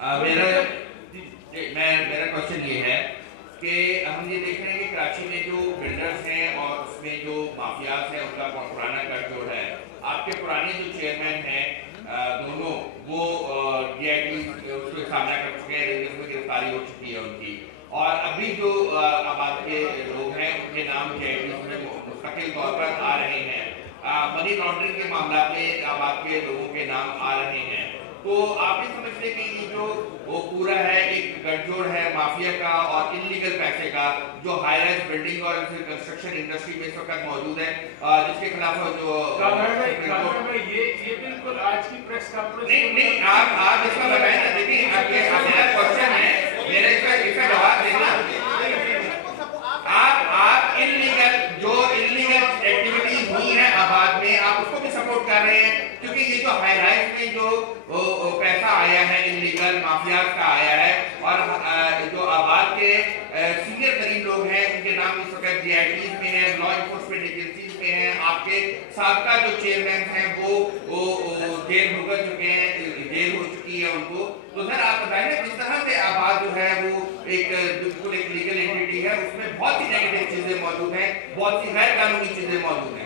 मेरा मेरा क्वेश्चन ये है कि हम ये देख रहे हैं कि कराची में जो बिल्डर्स हैं और उसमें जो माफियाज हैं उनका बहुत पुराना गठजोड़ है। आपके पुराने जो चेयरमैन हैं दोनों वो DIT उसको सामना कर चुके हैं, रेलवे में गिरफ्तारी हो चुकी है उनकी। और अभी जो आबाद के लोग हैं उनके नाम DIT में मुस्तकिल तौर पर आ रहे हैं। मनी लॉन्ड्रिंग के मामला में आबाद के लोगों के नाम आ रहे हैं। तो आप ये समझते कि ये जो वो पूरा है एक गठजोड़ है माफिया का और इलीगल पैसे का जो हाई राइज बिल्डिंग और कंस्ट्रक्शन इंडस्ट्री में इस वक्त मौजूद है, जिसके खिलाफ जो ये बिल्कुल आज की प्रेस कॉन्फ्रेंस नहीं आप इसका बताएं ना। देखिए मेरा क्वेश्चन है, मेरे इसका जवाब देना। आप इलीगल एक्टिविटीज हुई है आबाद में, आप उसको भी सपोर्ट कर रहे हैं, क्योंकि ये जो हाई राइज में जो पैसा आया है इलीगल माफियाज का आया है और जो आबाद के सीनियर तरीन लोग हैं उनके नाम इस वक्त DITs में है, लॉ इन्फोर्समेंट एजेंसीज में है। आपके साबका जो चेयरमैन हैं वो जेल भुगत चुके हैं, जेल हो चुकी है उनको। तो सर आप बताएं किस तरह से आबाद जो है वो एक बिल्कुल एक लीगल एंटिटी है, उसमें बहुत सी नेगेटिव चीजें मौजूद हैं, बहुत सी गैर कानूनी चीजें मौजूद हैं।